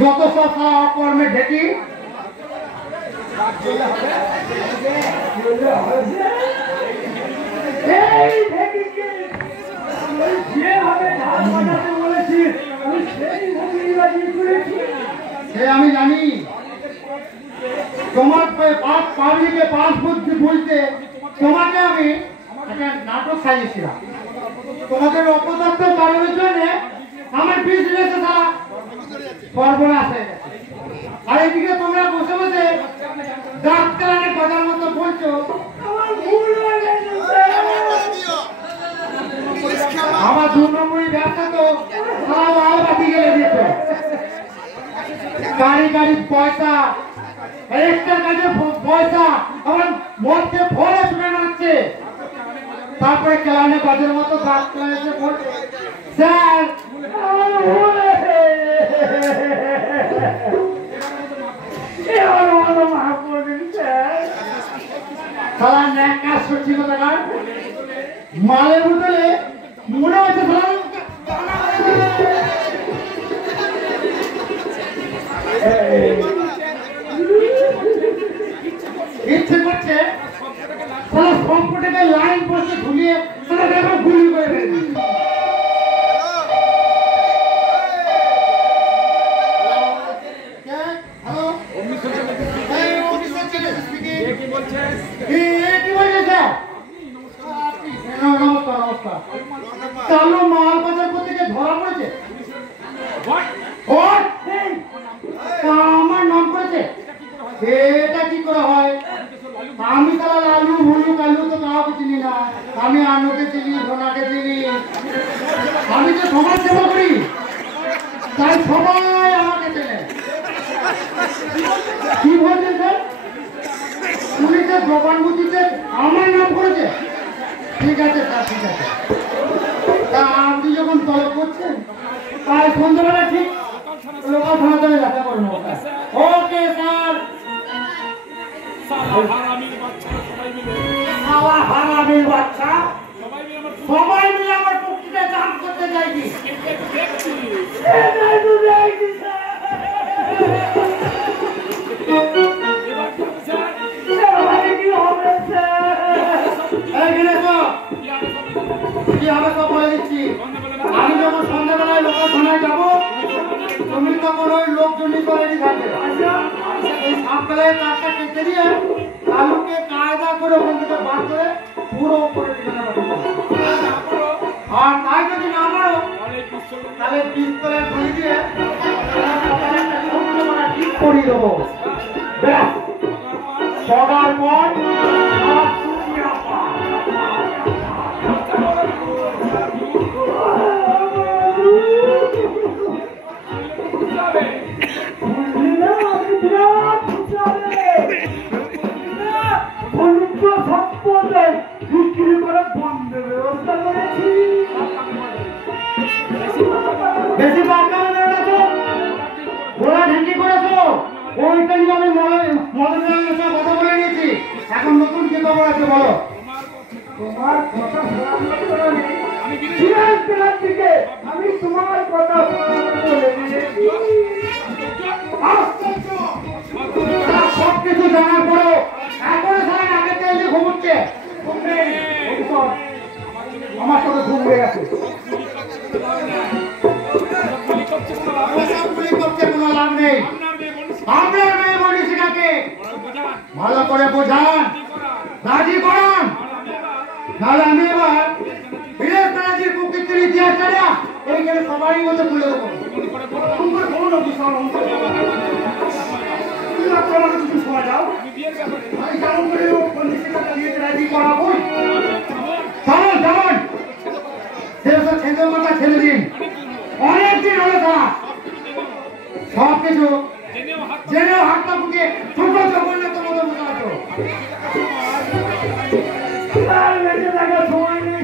যত কথা কর্মে ঢেকি আমি জানি তোমার পাবলিকে পাঁচ বুদ্ধি বলতে তোমাকে আমি একটা নাটক সাজিয়েছিলাম। তোমাদের অপদার্থ কারণের জন্য আমার বিজনেসে তারা সর্বনাশ হয়ে গেছে। আর এদিকে তোমরা বসে বসে ডাক্তারের কথার মতো বলছো আমার 2 নম্বরই ব্যবসা তো তারাও আলবাতি গেলে দিত। গাড়ি গাড়ি পয়সা একটা কাজে পয়সা আমার মধ্যে ভরে শুনে নাচ্ছে। তারপরে কেলানে কাজের মতো ডাক্তার এসে বলছে স্যার মালের বোতলে মনে হচ্ছে ইচ্ছে করছে সম্পর্কে লাইন পড়ছে ঝুলিয়ে গুলি করে ফেলবি। কালো মাল বাজার করতে গিয়ে ধরা পড়েছে আমার নাম করেছে। এটা কি করে হয়? আমি তারা লালু ভুলু কালু তো কাউকে চিনি না। আমি আনুকে চিনি, ধোনাকে চিনি। আমি তো সমাজ সেবা করি, তাই সবাই আমাকে চেনে। কি বলছেন স্যার? পুলিশের দোকান বুঝিতে আমার নাম করেছে? ঠিক আছে স্যার, ঠিক আছে। তা আপনি যখন তলব করছেন তাই সন্ধ্যাবেলা ঠিক লোকাল থানা চলে দেখা করুন। Okay sir. হারামির বাচ্চা সবাই মিলে আমার পক্ষীতে চান করতে চাইছি। কি হবে তো বলে দিচ্ছি। আমি যখন সন্ধ্যাবেলায় লোকাল থানায় যাবো তুমি তখন ওই লোকজনই করে থাকবে। এই সাপবেলায় কাজটা কেটে দিয়ে আলুকে কায়দা করে ওখান থেকে বার করে পুরো উপরে আর তাই যদি না পারো তাহলে পিস্তলের গুলি দিয়ে ঠিক করিয়ে দেবো। সবার পর বিক্রি করে বন্ধের ব্যবস্থা করেছি। বেশি ঘোড়া ঢেঁকি করেছো ওইটা নিয়ে আমি মদনের কথা বলে নিয়েছি। এখন নতুন কি খবর আছে বলো? তোমার কথা থেকে আমি তোমার কথা সব কিছু জানার পরেও এখন সারা আগে তেলে ঘুমুচ্ছে। আমার সাথে ঘুম হয়ে গেছে। কোনো লাভ নেই। আপনার মেয়ে মনীষিকাকে ভালো করে বোঝান, রাজি করান। তাহলে আমি এবার বীরেশ ব্যানার্জির প্রকৃতির ইতিহাসটা এইখানে সবারই মধ্যে তুলে দেবো। কিছু শোনা যাও আমি কেমন করে মনীষিকাকে নিয়ে রাজি করাবো। চলুন চলুন সেসব ছেলে মাথা ছেড়ে দিন। অনেকদিন হলো তারা সব কিছু জেনেও হাতটা ফুটিয়ে ছোট চকলের তো মতো মতো আছো। সময় নেই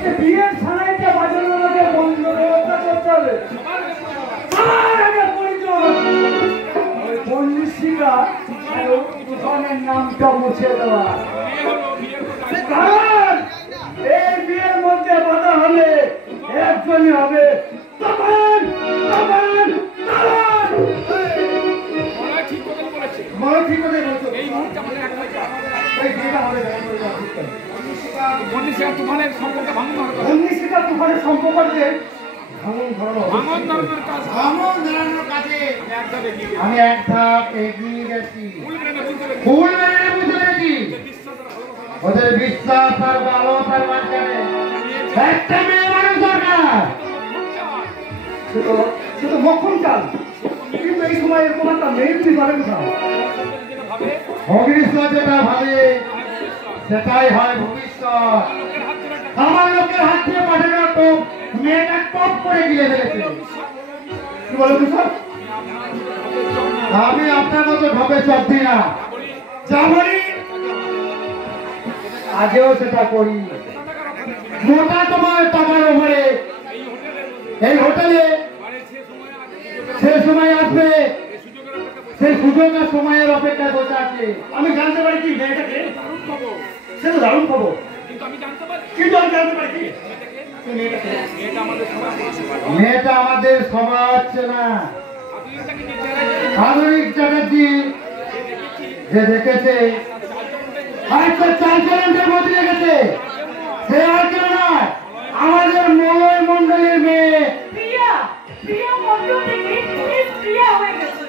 সে বিয়ের ছাড়াইতে বাজার বন্ধ ব্যবস্থা করতে হবে। নামটা মুছে দেওয়া কারণ এই বিয়ের মধ্যে বাধা হলে একজনই হবে তপন তপন তপন। ঠিক কথা বলেছে। বড় ঠিক কথাই বলছো। এই মুহূর্তে আমাদের একটাই কাজ। এই বিয়েটা আমাদের বন্দিশিকা তুফানের সম্পর্কে ভাঙন ধরানো। বন্দিশিকা তুফানের সম্পর্কে ভাঙন ধরানোর কাজ। ভাঙন ধরানোর কাজে আমি এক ধাপ এগিয়ে গেছি। ফুল মেনে বুঝতে পেরেছি। ফুল মেনে বুঝতে পেরেছি। ওদের বিশ্বাস আর ভালোবাসার মাঝখানে একটা মেয়ে মানুষ দরকার। সে তো মক্ষম চাল, কিন্তু এই সময় এরকম একটা মেয়ে তুমি পারে কোথাও? ভবিষ্যৎ যেটা ভাবে সেটাই হয় ভবিষ্যৎ। আমার লোকের হাত দিয়ে পাঠানো তো মেয়েটা টপ করে গিয়ে ফেলেছে। কি বলো স্যার? আমি আপনার মতো ঢপে চলছি না, যা বলি আগেও সেটা করি। মোটা তোমার টাকার ওপরে এই হোটেলে সে সময় আসবে, সেই সুযোগের সময়ের অপেক্ষায় বসে আছে। আমি জানতে পারি কি মেয়েটাকে? সে তো দারুণ খবর, কিন্তু আমি জানতে পারি কি মেয়েটা আমাদের সমাজ চেনা আধুনিক চ্যাটার্জি যে দেখেছে হয়তো চালচলনটা বদলে গেছে। সে আর কেউ নয়, আমাদের মলয় মন্ডলের মেয়ে প্রিয়া। প্রিয়া মন্ডল থেকে প্রিয়া হয়ে গেছে।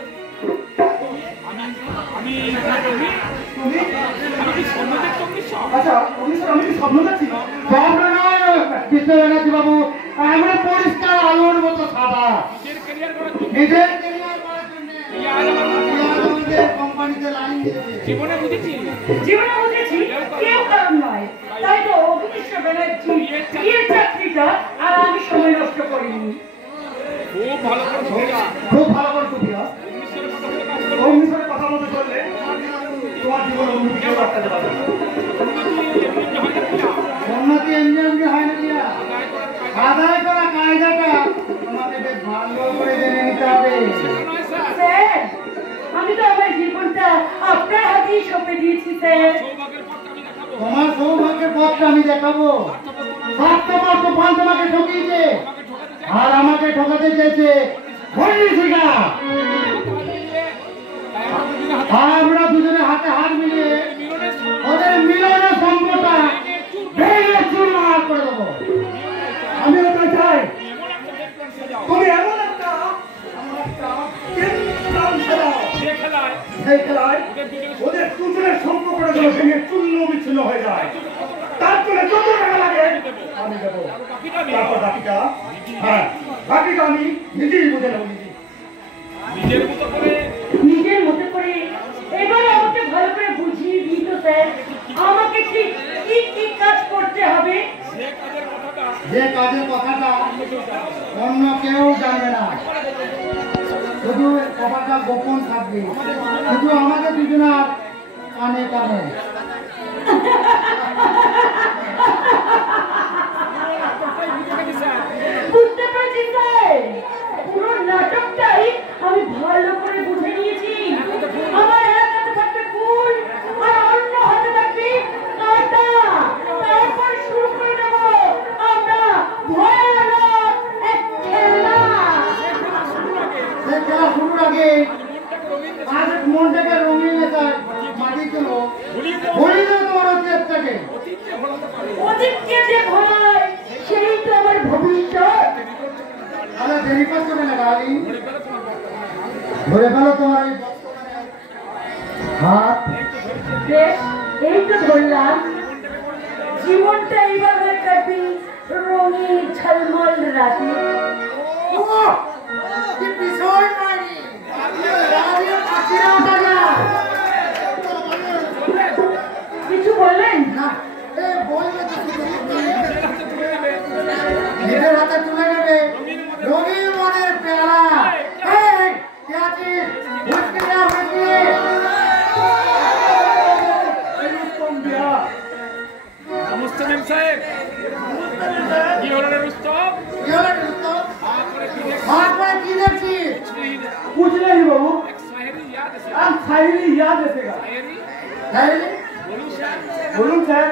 আচ্ছা আমি কি স্বপ্ন দেখছি? স্বপ্ন নয় কৃষ্ণ ব্যানার্জি বাবু, আমরা পরিষ্কার আলোর মতো সাদা। নিজের ক্যারিয়ার করার জন্য কোম্পানিতে লাইন দিয়েছে। জীবনে বুঝেছি কেউ কারণ নয়। তাই তো কৃষ্ণ ব্যানার্জি বিয়ের চাকরিটা আর আমি সময় নষ্ট করিনি। খুব ভালো করে খুব ভালো করে সুবিধা অগ্নিশ্বরের কথা মতো চললে তোমার জীবন উন্নতি করতে পারবে। উন্নতি এমনি হয় না দিয়া, আদায় করা কায়দাটা তোমাকে বেশ ভালো করে জেনে নিতে হবে। স্যার, আমি তো আমার জীবনটা আপনার হাতেই সঁপে দিয়েছি স্যার। তোমার সৌভাগ্যের পথটা আমি দেখাবো। স্বার্থপর তুফান তোমাকে ঠকিয়েছে আর আমাকে ঠকাতে চেয়েছে বন্দিশিকা। আমরা দুজনে হাতে হাত মিলিয়ে ওদের মিলনের সম্পর্কটা ভেঙে চুরমার করে দেবো। আমি ওটা চাই তুমি এমন একটা সেই খেলায় ওদের দুজনের সম্পর্কটা যেন ভেঙে চূর্ণ বিচ্ছিন্ন হয়ে যায়। তার জন্য যত টাকা লাগে আমি দেবো। তারপর বাকিটা বাকিটা আমি নিজেই বুঝে নেবো। নিজের মতো করে এবার আমাকে ভালো করে বুঝিয়ে দিত স্যার, আমাকে ঠিক কি কি কাজ করতে হবে। যে কাজের কথাটা অন্য কেউ জানবে না, শুধু কথাটা গোপন থাকবে, শুধু আমাদের দুজনের কানে কানে। বুঝতে পারছি স্যার, পুরো নাটকটাই আমি ভালো করে বুঝে নিয়েছি। আমার এক হাতে থাকবে ফুল আর অন্য হাতে থাকবে কাঁটা। তারপর শুরু করে দেব আমরা ভয়ানক এক খেলা। সেই খেলা শুরুর আগে আজ মনটাকে রঙিন মাটি চলো ভুলি দেবো তোমার অতীতটাকে। অতীতকে যে ভোলায় সেই তো আমার ভবিষ্যৎ। তাহলে দেরি করছো কেন গালি? ধরে ফেলো তোমার ওই হাত। বেশ, এই তো ধরলাম। জীবনটা এইভাবে কাটবি রঙিন ঝলমল রাতে। কি বিষয় মারি কিছু বললেন না? বলবে তো নিজের হাতে তুলে নেবে রঙিন মনের পেয়ারা। নমস্তে মেম সাহেব। কি হলো রে রুস্তম? কি দেখছি? कुछ नहीं बाबू, शायरी याद है। शायरी बोलूं सर,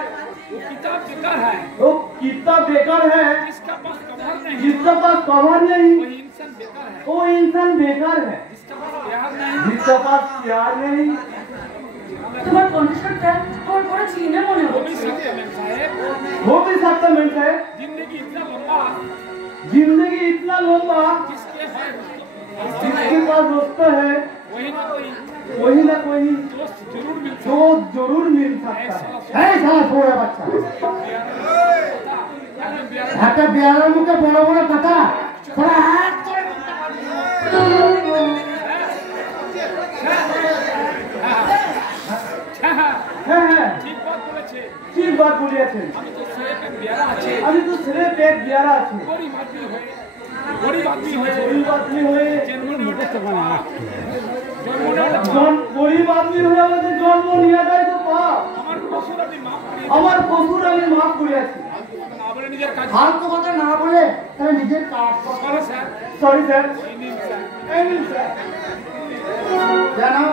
वो किताब बेकार है, वो किताब बेकार है, जिसका पास कवर नहीं, जिसका पास कवर नहीं वही इंसान बेकार है, वो इंसान बेकार है, जिसका पास प्यार नहीं, जिसका पास प्यार नहीं। তোমার কণ্ঠস্বরটা আমার বড় চিনে মনে वो भी হচ্ছে। सकते हैं साहेब। वो भी सकता मिनट है, जिंदगी इतना लंबा, जिंदगी इतना लंबा, जिसके है जिसके पास दोस्त है वही ना कोई वही ना कोई दोस्त जरूर मिलता तो जरूर मिल सकता है। साला छोड़ा बच्चा একটা বিয়ারের মুখে বড় বড় কথা সারা হাত করে হ্যাঁ হ্যাঁ ঠিক বাত বলেছে। ঠিক বাত বলিয়াছেন। আমি তো ছেলে পেট বিয়ারা আছে, আমি তো ছেলে পেট বিয়ারা আছি, গরিব আদমি হয়ে, গরিব আদমি হয়ে গরিব আদমি হয়ে জন্ম নিতে গরিব আদমি হয়ে আমাদের জন্ম নেওয়াটাই তো পাপ। আমার কসুর আমি মাফ করি, আমার কসুর আমি মাফ করিয়াছি। না বলে নিজের কাজ ফালতু কথা না বলে তাহলে নিজের কাজ করে স্যার। সরি স্যার, এই নিন স্যার। এই নিন স্যার। জানো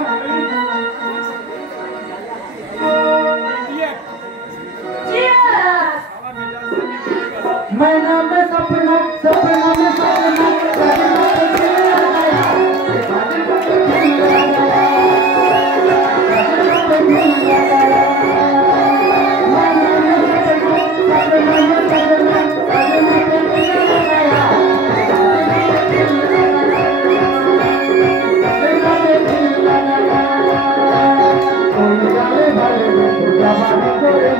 দিয়ে Cheers! আমার মেজাজ নিয়ে গেল। मैं नाम में सपना सपना में सपना सपना में दिल लगाया सपना में दिल लगाया सपना में दिल लगाया मैं नाम में सपना सपना में सपना सपना में दिल लगाया सपना में दिल लगाया कोई जाने भले में जवानी करे